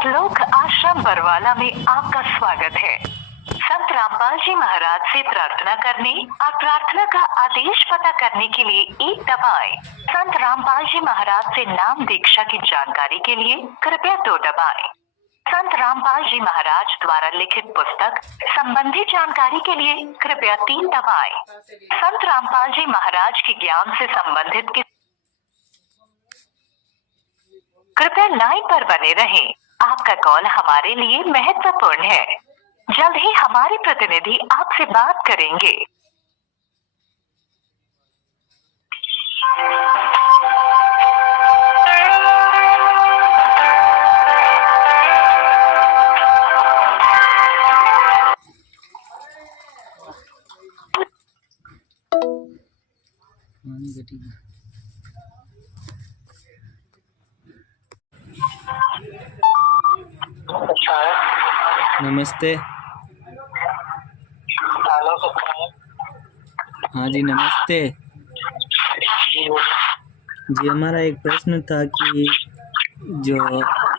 सतलोक आश्रम बरवाला में आपका स्वागत है। संत रामपाल जी महाराज से प्रार्थना करने और प्रार्थना का आदेश पता करने के लिए एक दबाएं। संत रामपाल जी महाराज से नाम दीक्षा की जानकारी के लिए कृपया 2 दबाएं। संत रामपाल जी महाराज द्वारा लिखित पुस्तक संबंधी जानकारी के लिए कृपया 3 दबाएं। संत रामपाल जी महाराज के ज्ञान से संबंधित कृपया लाइन पर बने रहें। आपका कॉल हमारे लिए महत्वपूर्ण है। जल्द ही हमारे प्रतिनिधि आपसे बात करेंगे। नमस्ते। हाँ जी नमस्ते जी। हमारा एक प्रश्न था कि जो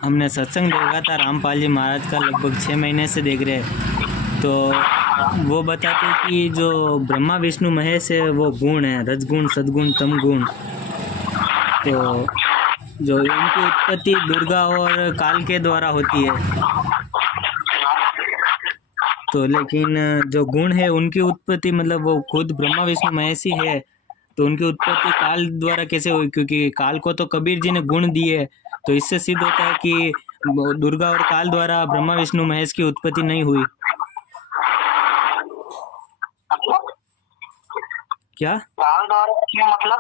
हमने सत्संग देखा था रामपाल जी महाराज का, लगभग 6 महीने से देख रहे हैं, तो वो बताते कि जो ब्रह्मा विष्णु महेश है वो गुण है, रजगुण सद्गुण तम गुण। तो जो इनकी उत्पत्ति दुर्गा और काल के द्वारा होती है, तो लेकिन जो गुण है उनकी उत्पत्ति मतलब वो खुद ब्रह्मा विष्णु महेश ही है, तो उनकी उत्पत्ति काल द्वारा कैसे हुई? क्योंकि काल को तो कबीर जी ने गुण दिए, तो इससे सिद्ध होता है कि दुर्गा और काल द्वारा ब्रह्मा विष्णु महेश की उत्पत्ति नहीं हुई। क्या काल द्वारा क्यों? मतलब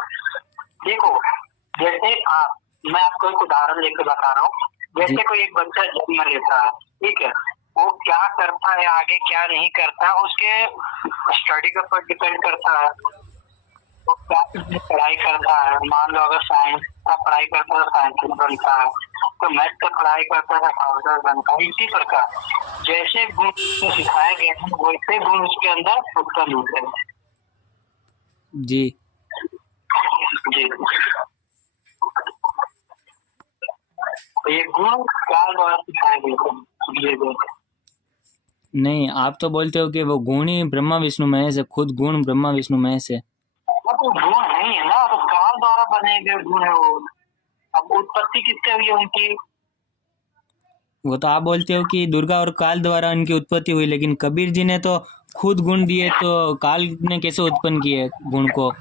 देखो, जैसे मैं आपको एक उदाहरण लेकर बता रहा हूँ। जैसे कोई एक बच्चा जन्म लेता है, ठीक है, वो क्या करता है आगे क्या नहीं करता है उसके स्टडी के ऊपर डिपेंड करता है। वो क्या पढ़ाई करता है, मान लो अगर साइंस का पढ़ाई करता है साइंटिस्ट बनता है, तो मैथ का पढ़ाई करता है फाउंडर बनता है। इसी प्रकार जैसे गुण सिखाया गया है वैसे गुण उसके अंदर उत्पन्न होते हैं। जी जी, ये गुण काल द्वारा सिखाए गए। नहीं, आप तो बोलते हो कि वो गुण ही ब्रह्मा विष्णु महेश है, खुद गुण ब्रह्मा विष्णु महेश है। तो गुण नहीं है ना, तो काल द्वारा बने गए गुण है वो। अब उत्पत्ति किससे हुई उनकी? वो तो आप बोलते हो कि दुर्गा और काल द्वारा उनकी उत्पत्ति हुई, लेकिन कबीर जी ने तो खुद गुण दिए, तो काल ने कैसे उत्पन्न किए गुण को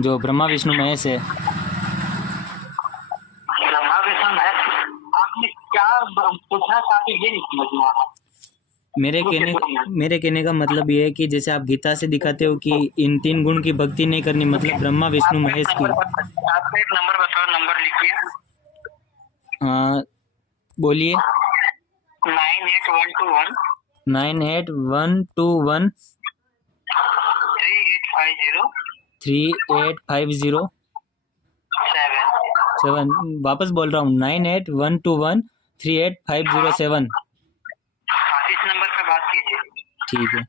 जो ब्रह्मा विष्णु महेश है? ब्रह्मा विष्णु महेश, आपने क्या पूछना चाहते ये नहीं समझ में आया। मेरे कहने का मतलब ये है कि जैसे आप गीता से दिखाते हो कि इन 3 गुण की भक्ति नहीं करनी, मतलब ब्रह्मा विष्णु महेश की। आपका एक नंबर बताओ, नंबर लिखिए। हाँ बोलिए। 98121 98121 3850 7। वापस बोल रहा हूँ, 98121 38507। इस नंबर पे बात कीजिए। ठीक है।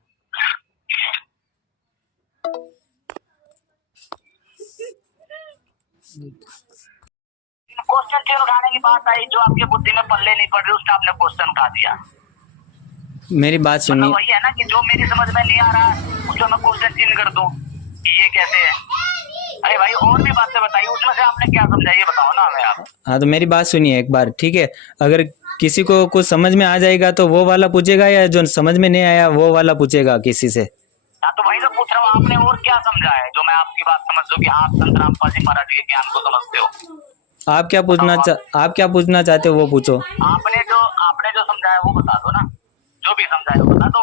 क्वेश्चन चिन्ह उठाने की बात आई, जो आपकी बुद्धि में पल्ले नहीं पड़ रही उसका आपने क्वेश्चन उठा दिया। मेरी बात सुनिए। मतलब वही है ना कि जो मेरी समझ में नहीं आ रहा है उसको मैं क्वेश्चन चिन्ह कर दूं कि ये कैसे है। अरे भाई और भी बातें बताइए, उसमें से आपने क्या समझा ये बताओ ना हमें आप। हाँ तो मेरी बात सुनिए एक बार, ठीक है? अगर किसी को कुछ समझ में आ जाएगा तो वो वाला पूछेगा, या जो समझ में नहीं आया वो वाला पूछेगा किसी से? हाँ तो वही तो पूछ रहा हूँ, आपने और क्या समझा है जो मैं आपकी बात समझ लूं कि आप संत रामपाल जी महाराज के ज्ञान को समझते हो। आप क्या पूछना चाहते हो वो पूछो। आपने जो समझाया वो बता दो ना, जो भी समझाया वो बता दो।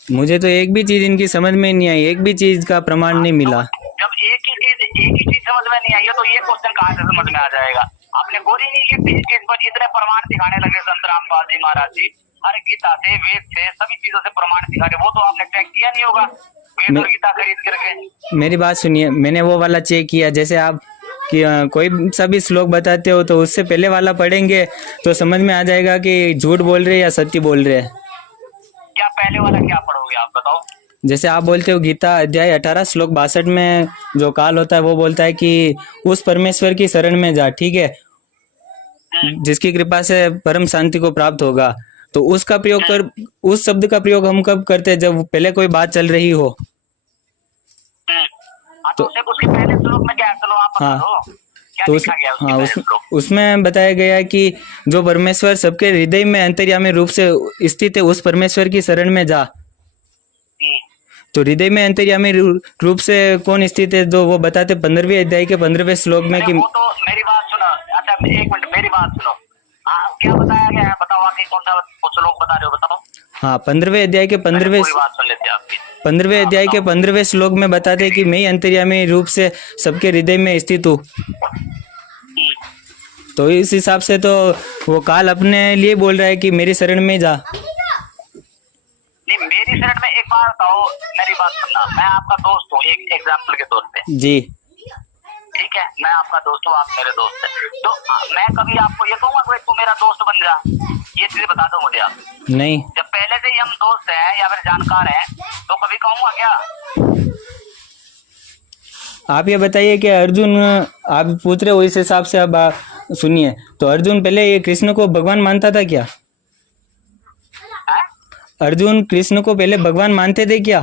मुझे तो एक भी चीज इनकी समझ में नहीं आई, एक भी चीज का प्रमाण नहीं मिला। जब एक ही चीज समझ में नहीं आई है तो ये क्वेश्चन कहाँ से समझ में आ जाएगा? आपने गोरी नहीं की किस चीज पर इतने प्रमाण दिखाने लगे संत रामपाल जी महाराज जी, हर गीता से वेद से सभी चीजों से प्रमाण दिखा रहे, वो तो आपने चेक किया नहीं होगा वेद और गीता खरीद करके। मेरी बात सुनिए, मैंने वो वाला चेक किया। जैसे आप कि कोई सा भी श्लोक बताते हो तो उससे पहले वाला पढ़ेंगे तो समझ में आ जाएगा कि झूठ बोल रहे हैं या सत्य बोल रहे हैं। क्या पहले वाला क्या पढ़ोगे आप बताओ? जैसे आप बोलते हो गीता अध्याय 18 श्लोक 62 में जो काल होता है वो बोलता है कि उस परमेश्वर की शरण में जा, ठीक है? जिसकी कृपा से परम शांति को प्राप्त होगा, तो उसका प्रयोग कर, उस शब्द का प्रयोग हम कब करते हैं? जब पहले कोई बात चल रही हो। तो उसके पहले श्लोक में क्या है? चलो आप बता हाँ। दो क्या तो लिखा गया उसके पहले श्लोक? उसमें बताया गया है कि जो परमेश्वर सबके हृदय में अंतर्यामी रूप से स्थित है, उस परमेश्वर की शरण में जा। तो हृदय में अंतर्यामी रूप से कौन स्थित है? जो वो बताते 15वें अध्याय के 15वें श्लोक में कि वो तो मेरी बात सुनो। अच्छा एक मिनट मेरी बात सुनो। क्या बताया गया है? बताओ आगे कौन सा श्लोक बता रहे हो? बताओ। हाँ, 15वें अध्याय के 15वें पूरी बात सुन लेते हैं आपकी। 15वें अध्याय के 15वें श्लोक में बताते हैं कि मैं ही अंतर्यामी रूप से सबके हृदय में स्थित हूँ। तो इस हिसाब से तो वो काल अपने लिए बोल रहा है कि मेरी शरण में जा। नहीं मेरी शरण में एक बात बताओ, मेरी बात सुनना। मैं आपका दोस्त हूँ एक एग्जाम्पल के तौर पे, जी ठीक है? मैं आपका दोस्त हूँ, आप मेरे दोस्त हैं। तो मैं कभी आपको ये कहूंगा कि तू मेरा दोस्त बन जा? ये चीज बता दो मुझे आप। नहीं, जब पहले से ही हम दोस्त हैं या फिर जानकार हैं तो कभी कहूंगा क्या? आप ये बताइए कि अर्जुन, आप पूछ रहे हो इस हिसाब से, अब सुनिए। तो अर्जुन पहले ये कृष्ण को भगवान मानता था क्या? है? अर्जुन कृष्ण को पहले भगवान मानते थे क्या?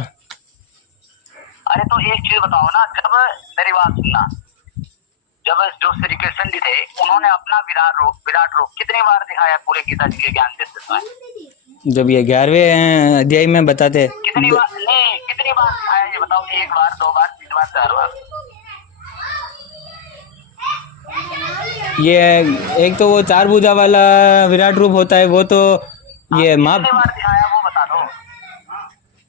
अरे तो एक चीज बताओ ना, जब मेरी बात सुनना, जब जो श्री कृष्ण जी थे उन्होंने अपना विराट रूप कितनी बार दिखाया पूरे गीता जी के ज्ञान देते समय? जब ये 11वें अध्याय में बताते कितनी बार? नहीं कितनी बार दिखाया ये बताओ? 1 बार, 2 बार, 3 बार, 4 बार? ये एक तो वो 4 भुजा वाला विराट रूप होता है, वो तो ये माप, कितनी बार दिखाया वो बता दो।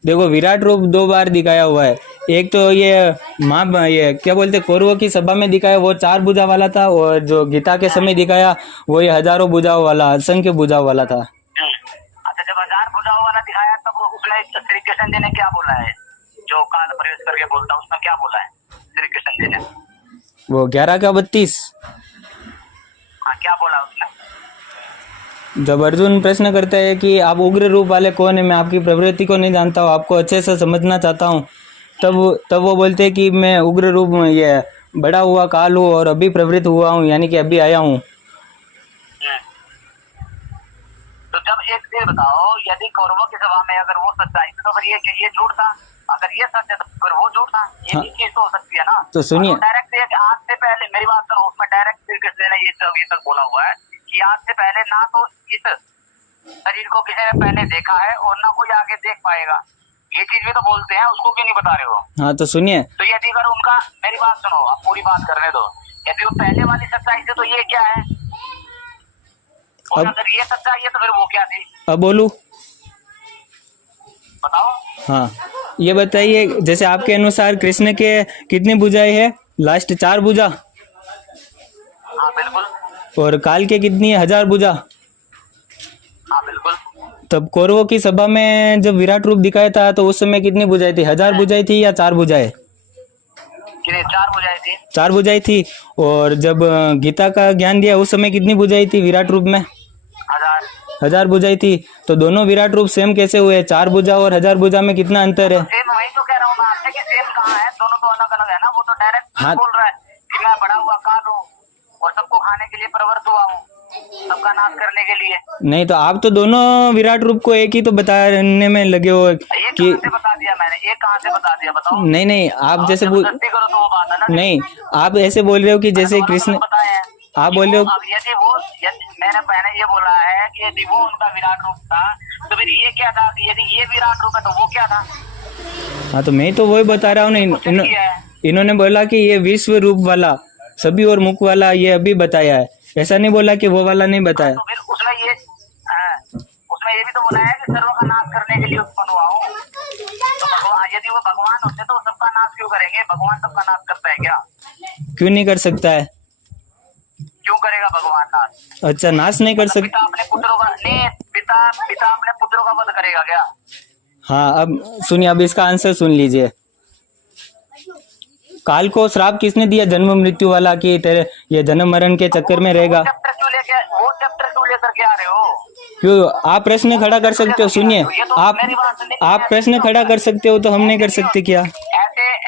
देखो विराट रूप 2 बार दिखाया हुआ है। एक तो ये माप, ये क्या बोलते कौरवों की सभा में दिखाया, वो 4 भुजा वाला था, और जो गीता के समय दिखाया वो ये हजारों भुजाओं वाला, असंख्य भुजाओं वाला था। अच्छा जब 1000 भुजाओं वाला दिखाया तब उसमें श्री कृष्ण जी ने क्या बोला है? जो काल प्रवेश करके बोलता उसमें क्या बोला है श्री कृष्ण जी ने? वो 11 का 32। हाँ क्या बोला उसने? जब अर्जुन प्रश्न करता है कि आप उग्र रूप वाले कौन है, मैं आपकी प्रवृत्ति को नहीं जानता हूँ, आपको अच्छे से समझना चाहता हूँ, तब वो बोलते हैं कि मैं उग्र रूप, ये बड़ा हुआ काल हूँ और अभी प्रवृत्त हुआ हूँ, यानी कि अभी आया हूँ। तो जब एक चीज बताओ, यदि कौरवों की सभा में अगर वो सच्चाई थी तो फिर ये झूठ था। अगर ये सच है तो फिर वो झूठ था। ये हाँ। चीज तो हो सकती है ना। तो सुनिए, डायरेक्ट आज से पहले मेरी बात सुनो, उसमें डायरेक्ट श्री कृष्ण ने ये तक बोला हुआ है कि आज से पहले ना तो इस शरीर को किसी ने पहले देखा है और ना कोई आगे देख पाएगा। ये चीज भी तो बोलते हैं, उसको क्यों नहीं बता रहे हो? हाँ तो सुनिए, तो यदि अगर उनका, मेरी बात सुनो, आप पूरी बात करने दो। यदि वो पहले वाली सच्चाई थी तो ये क्या है? और अगर ये सच्चाई है तो फिर वो क्या थी? अब बोलूं? बताओ। हाँ, ये बताइए, जैसे आपके अनुसार कृष्ण के कितनी भुजाएं है? लास्ट 4 भुजा। हाँ बिल्कुल। और काल के कितनी है? 1000 भुजा। हाँ बिल्कुल। तब कौरवों की सभा में जब विराट रूप दिखाया था तो उस समय कितनी भुजाएं थी? 1000 भुजाएं थी या 4 भुजाएं? 4 भुजाएं थी। 4 भुजाएं थी। और जब गीता का ज्ञान दिया उस समय कितनी भुजाएं थी विराट रूप में? 1000 भुजाएं थी। तो दोनों विराट रूप सेम कैसे हुए? 4 भुजा और 1000 भुजा में कितना अंतर है? सेम वही तो कह रहा हूँ मैं आपसे कि सेम कहाँ है? दोनों तो अलग अलग है ना। वो तो डायरेक्ट हाँ। बोल रहा है कि मैं बड़ा हुआ काल हूँ और सबको खाने के लिए प्रवृत्त हुआ हूँ, सबका नाश करने के लिए। नहीं, तो आप तो दोनों विराट रूप को एक ही तो बताने में लगे हो ये कि कहाँ से बता दिया मैंने? ये कहाँ से बता दिया बताओ? नहीं, आप जैसे जबरदस्ती करो तो वो बात है ना। नहीं, आप ऐसे बोल रहे हो कि जैसे कृष्ण, आप बोल रहे हो, यदि मैंने ये बोला है कि यदि वो उनका विराट रूप था तो फिर ये क्या था? यदि ये विराट रूप है तो वो क्या था? हाँ तो मैं तो वही बता रहा हूँ ना। इन्होंने बोला कि ये विश्व रूप वाला, सभी और मुख वाला, ये अभी बताया है। ऐसा नहीं बोला कि वो वाला नहीं बताया। तो फिर उसमें ये भी तो बोला है कि सर्व का नाश करने के लिए उत्पन्न हुआ हूँ। तो भगवान, यदि वो भगवान होते तो सबका नाश क्यों करेंगे? भगवान सबका नाश करता है क्या? क्यों नहीं कर सकता है? क्यों करेगा भगवान नाश? अच्छा, नाश नहीं कर सकता? पिता अपने पुत्रों का नहीं, पिता अपने पुत्रों का वध करेगा क्या? हाँ, अब सुनिए, अब इसका आंसर सुन लीजिए। काल को श्राप किसने दिया? जन्म मृत्यु वाला, कि तेरे ये जन्म मरण के चक्कर में रहेगा। वो चैप्टर क्यों लेकर के आ रहे हो? क्यों? आप प्रश्न खड़ा कर सकते हो। सुनिए, आप प्रश्न खड़ा कर सकते हो तो हम नहीं कर सकते क्या?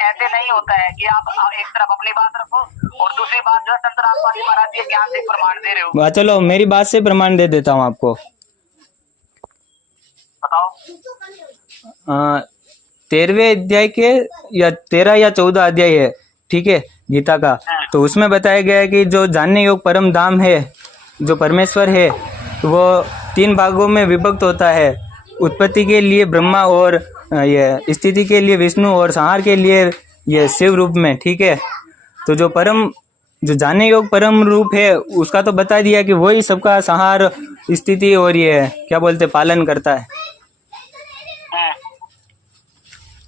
ऐसे नहीं होता है कि आप एक तरफ अपनी बात रखो और दूसरी बात जो है संत रामपाल जी महाराज जी ज्ञान से प्रमाण दे रहे हो। चलो मेरी बात से प्रमाण दे देता हूँ आपको। बताओ। 13वें अध्याय के या 13 या 14 अध्याय है, ठीक है, गीता का। तो उसमें बताया गया है कि जो जानने योग परम धाम है, जो परमेश्वर है, वो 3 भागों में विभक्त होता है। उत्पत्ति के लिए ब्रह्मा और ये स्थिति के लिए विष्णु और संहार के लिए ये शिव रूप में, ठीक है। तो जो जानने योग परम रूप है उसका तो बता दिया कि वही सबका संहार, स्थिति और ये क्या बोलते पालन करता है।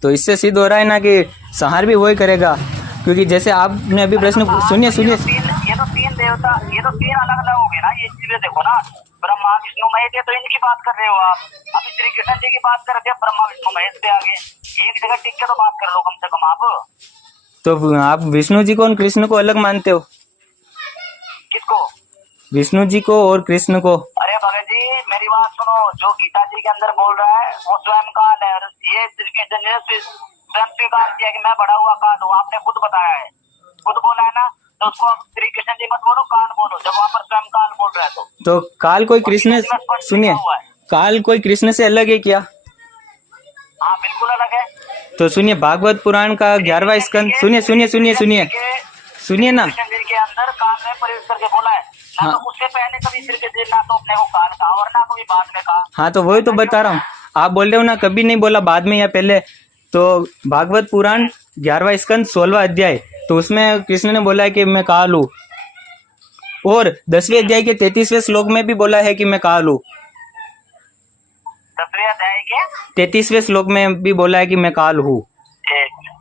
तो इससे सिद्ध हो रहा है ना कि संहार भी वही करेगा, क्योंकि जैसे आपने अभी प्रश्न सुनिए ये तो तीन देवता, ये तो 3 अलग अलग हो गए ना। ये चीजें देखो ना, ब्रह्मा विष्णु महेश, ये तो इनकी बात कर रहे हो आप। अभी श्री कृष्ण जी की बात कर रहे थे, ब्रह्मा विष्णु महेश से आगे एक जगह टिक के तो बात कर लो कम से कम आप। तो आप विष्णु जी को और कृष्ण को अलग मानते हो? किसको? विष्णु जी को और कृष्ण को। अरे भगत जी मेरी बात सुनो, जो गीता जी के अंदर बोल रहा है वो स्वयं काल है। ये श्री कृष्ण जी ने स्वयं स्वीकार किया कि मैं बड़ा हुआ काल हूँ, आपने खुद बताया है, खुद बोला है ना। तो उसको श्री कृष्ण जी मत बोलो, काल बोलो, जब वहाँ पर स्वयं काल बोल रहा है तो काल कोई कृष्ण, सुनिए, काल कोई कृष्ण से अलग है क्या? हाँ बिल्कुल अलग है। तो सुनिए, भागवत पुराण का 11वां स्कंद, सुनिए ना। कृष्ण जी के अंदर काल में प्रवेश करके बोला है ना। हाँ। तो उससे पहले कभी श्री कृष्ण जी ना तो अपने को काल कहा और ना कभी बाद में कहा। हाँ, तो वही तो बता रहा हूँ। आप बोल रहे हो ना कभी नहीं बोला, बाद में या पहले। तो भागवत पुराण 11वां स्कंद 16वां अध्याय, तो उसमें कृष्ण ने बोला है कि मैं काल हूँ, और 10वें अध्याय के 33वें श्लोक में भी बोला है कि मैं काल हूँ। 10वें अध्याय के 33वें श्लोक में भी बोला है कि मैं काल हूँ। एक मिनट।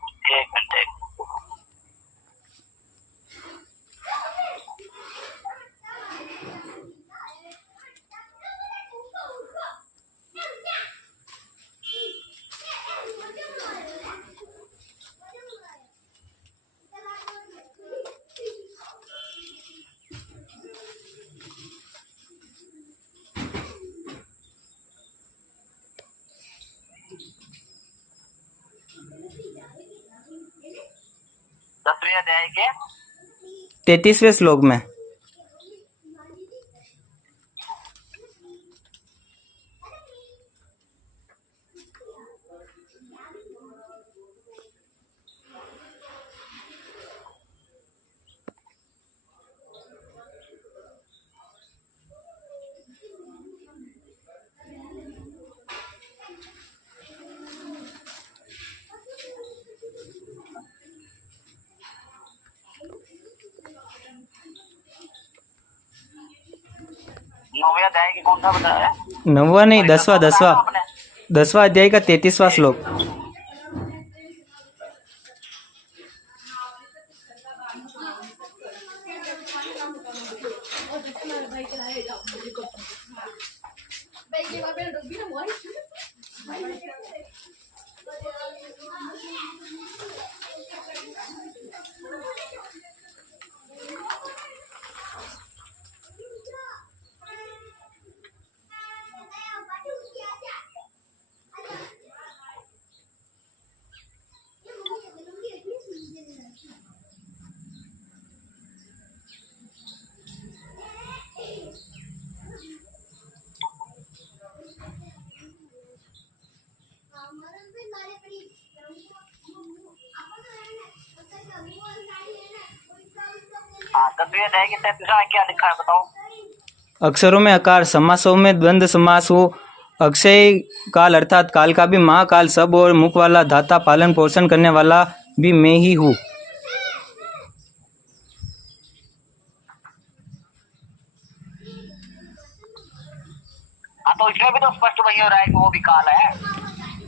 दसवें अध्याय के 33वें श्लोक में। नौवें अध्याय की कौन सा बताया? 9वां नहीं, 10वां अध्याय का 33वां श्लोक। हाँ 10वें अध्याय के 33वां क्या लिखा है बताओ? अक्षरों में अकार, समासों में द्वंद्व समास हो। अक्षय काल अर्थात काल का भी महाकाल, सब और मुख वाला, दाता, पालन पोषण करने वाला भी मैं ही हूँ। हाँ तो इसमें भी तो स्पष्ट वही हो रहा है कि वो भी काल है।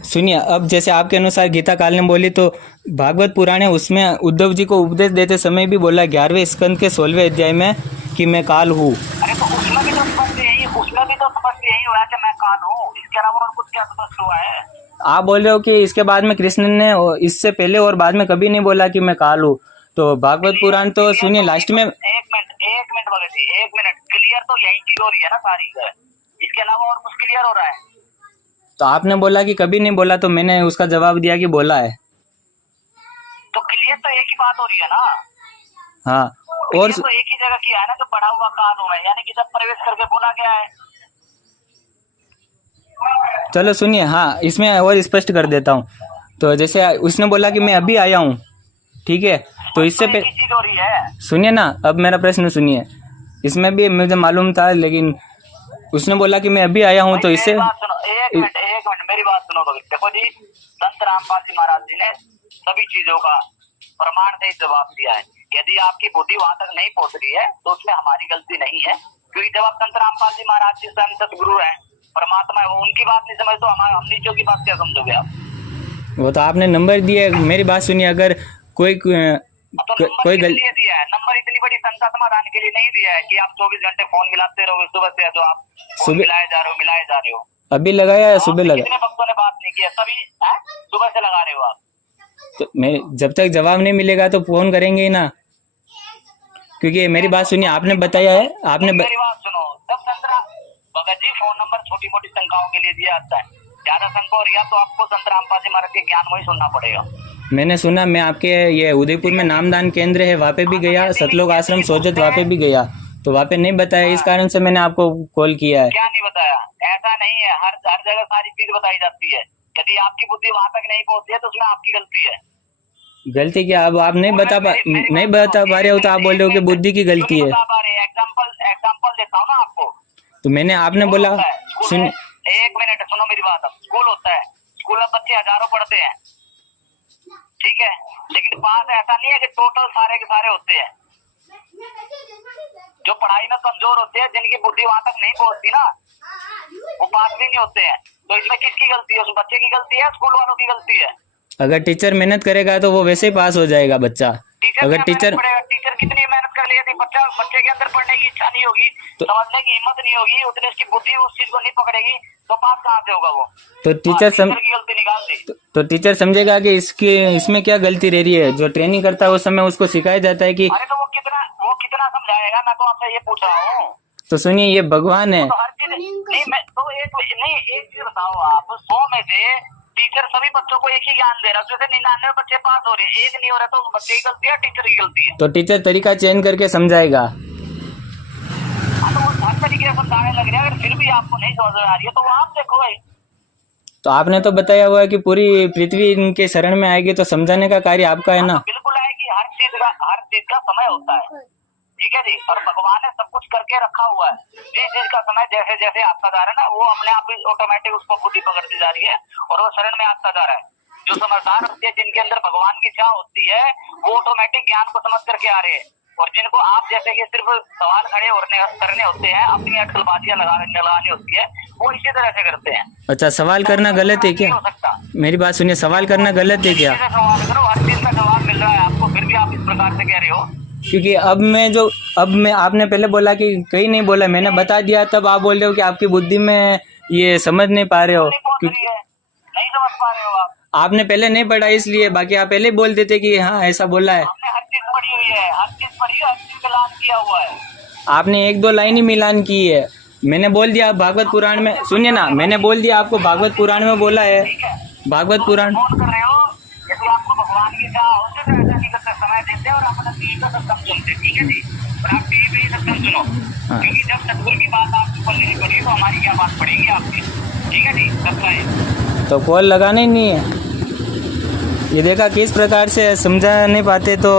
सुनिए, अब जैसे आपके अनुसार गीता काल ने बोली, तो भागवत पुराण है, उसमें उद्धव जी को उपदेश देते समय भी बोला 11वें स्कंद के 16वें अध्याय में कि मैं काल हूँ। अरे तो उसमें भी तो स्पष्ट यही हुआ कि मैं काल हूँ, इसके अलावा और कुछ क्या स्पष्ट हुआ है? आप बोल रहे हो कि इसके बाद में कृष्ण ने इससे पहले और बाद में कभी नहीं बोला कि मैं काल हूँ। तो भागवत पुराण तो सुनिए लास्ट में। एक मिनट भगत जी, एक मिनट। क्लियर तो यही चीज हो रही है ना सारी, इसके अलावा और कुछ क्लियर हो रहा है? तो आपने बोला कि कभी नहीं बोला, तो मैंने उसका जवाब दिया कि बोला है। तो क्लियर तो एक ही बात हो रही है ना। हाँ और और तो एक ही जगह किया है ना, जो पढ़ा हुआ कानून है, यानी कि जब प्रवेश करके बोला गया है। चलो सुनिए, हाँ इसमें और स्पष्ट कर देता हूँ। तो जैसे उसने बोला कि मैं अभी आया हूँ, ठीक है, तो इससे एक ही चीज हो रही है। सुनिए ना, अब मेरा प्रश्न सुनिए। इसमें भी मुझे मालूम था, लेकिन उसने बोला कि मैं अभी आया हूँ, तो इससे मेरी बात सुनो, एक मिनट मेरी बात सुनो। तो देखो जी, संत रामपाल जी महाराज जी ने सभी चीजों का प्रमाण सहित जवाब दिया है। यदि आपकी बुद्धि वहां तक नहीं पहुंच रही है तो उसमें हमारी गलती नहीं है, क्योंकि जब आप संत रामपाल जी महाराज जी स्वयं सतगुरु है, परमात्मा है, वो उनकी बात नहीं समझ तो हम नीचों की बात क्या समझोगे आप? वो तो आपने नंबर दिए। मेरी बात सुनिए, अगर कोई तो नंबर कोई किस लिए दिया है? नंबर इतनी बड़ी संख्या समाधान के लिए नहीं दिया है कि आप 24 घंटे फोन मिलाते रहोगे। सुबह से जो आप फोन मिलाए जा रहे हो। अभी लगाया है, सुबह लगा। कितने भक्तों ने बात नहीं किया? सभी सुबह से लगा रहे हो आप। तो मैं जब तक जवाब नहीं मिलेगा तो फोन करेंगे ही ना, क्योंकि मेरी बात सुनिए, आपने बताया है, मेरी बात सुनो, जब संतरा भगत जी फोन नंबर छोटी मोटी शंकाओं के लिए दिया जाता है, ज्यादा शंका हो रही है तो आपको संत रामपाल जी महाराज के ज्ञान वही सुनना पड़ेगा। मैंने सुना, मैं आपके ये उदयपुर में नामदान केंद्र है वहाँ पे भी गया, सतलोक आश्रम सोजत वहाँ पे भी गया, तो वहाँ पे नहीं बताया, इस कारण से मैंने आपको कॉल किया है। क्या नहीं बताया? ऐसा नहीं है, हर जगह सारी चीज बताई जाती है। यदि आपकी बुद्धि वहां तक नहीं पहुंची है तो उसमें आपकी गलती है। गलती क्या? अब आप नहीं बता पा रहे हो तो आप बोल रहे हो कि बुद्धि की गलती है। एग्जाम्पल देता हूँ ना आपको। तो मैंने आपने बोला, सुन एक मिनट सुनो मेरी बात। अब स्कूल होता है, स्कूल में बच्चे हजारों पढ़ते हैं, ठीक है, लेकिन पास ऐसा नहीं है कि टोटल सारे के सारे होते हैं। जो पढ़ाई में कमजोर होते हैं, जिनकी बुद्धि वहां तक नहीं पहुंचती ना, वो पास भी नहीं होते हैं। तो इसमें किसकी गलती है? उस बच्चे की गलती है, स्कूल वालों की गलती है? अगर टीचर मेहनत करेगा तो वो वैसे ही पास हो जाएगा बच्चा। अगर टीचर कितनी मेहनत कर ले, बच्चे के अंदर पढ़ने की इच्छा नहीं होगी, समझने की हिम्मत नहीं होगी, उतनी उसकी बुद्धि उस चीज को नहीं पकड़ेगी, तो पास कहाँ से होगा वो? तो टीचर की गलती निकाल दी। तो टीचर समझेगा कि इसमें क्या गलती रह रही है। जो ट्रेनिंग करता है उस समय उसको सिखाया जाता है कि, अरे तो वो कितना समझाएगा? मैं तो आपसे ये पूछ रहा हूँ। तो सुनिए, ये भगवान है। तो हर चीज नहीं, मैं तो एक चीज बताओ, आप 100 में से टीचर सभी बच्चों को एक ही ज्ञान दे रहा है, उसमें 99 बच्चे पास हो रहे हैं, एक नहीं हो रहा, तो उस बच्चे की गलती है, टीचर की गलती है? तो टीचर तरीका चेंज करके समझाएगा। हाँ, तो वो हर तरीके से समझाने लग रहे हैं। अगर फिर भी आपको नहीं समझ में आ रही है तो वो आप देखो भाई। तो आपने तो बताया हुआ है कि पूरी पृथ्वी इनके शरण में आएगी, तो समझाने का कार्य आपका है ना। बिल्कुल आएगी, हर चीज का समय होता है, ठीक है जी। और भगवान ने सब कुछ करके रखा हुआ है, जिस चीज का समय जैसे जैसे आता जा रहा है ना, वो अपने आप ही ऑटोमेटिक उसको बुद्धि पकड़ती जा रही है और वो शरण में आता जा रहा है। जो समझदार होते हैं, जिनके अंदर भगवान की इच्छा होती है, वो ऑटोमेटिक ज्ञान को समझ करके आ रहे हैं। और जिनको आप जैसे कि सिर्फ सवाल खड़े करने होते हैं, अपनी अटकलबाजियां लगानी होती है, वो इसी तरह से करते हैं। अच्छा, सवाल करना गलत है क्या? मेरी बात सुनिए, सवाल करना गलत है क्या? सवाल करो, हर चीज का जवाब मिल रहा है आपको, फिर भी आप इस प्रकार से कह रहे हो। क्योंकि अब मैं आपने पहले बोला कि कहीं नहीं बोला, मैंने बता दिया, तब आप बोल रहे हो कि आपकी बुद्धि में ये समझ नहीं पा रहे हो। नहीं समझ पा रहे हो आप। आपने पहले नहीं पढ़ा इसलिए, बाकी आप पहले बोल देते कि हाँ ऐसा बोला है। हमने हर चीज पढ़ी हुई है, हर चीज पढ़ी है, हर चीज मिलान किया हुआ है। आपने 1-2 लाइन ही मिलान की है। मैंने बोल दिया भागवत पुराण में, सुनिए ना, मैंने बोल दिया आपको भागवत पुराण में बोला है। भागवत पुराण फोन कर रहे हो, यदि आपको भगवान की इच्छा होती तो ऐसा नहीं करते, समय देते और अपना टीवी का सत्संग सुनते, ठीक है जी। और आप टीवी पे ही सत्संग सुनो, क्योंकि जब सतगुरु की बात आपको पढ़नी नहीं पड़ेगी तो हमारी क्या बात पड़ेगी आपकी, ठीक है जी। सबका तो कॉल लगाना ही नहीं है। ये देखा किस प्रकार से समझा नहीं पाते तो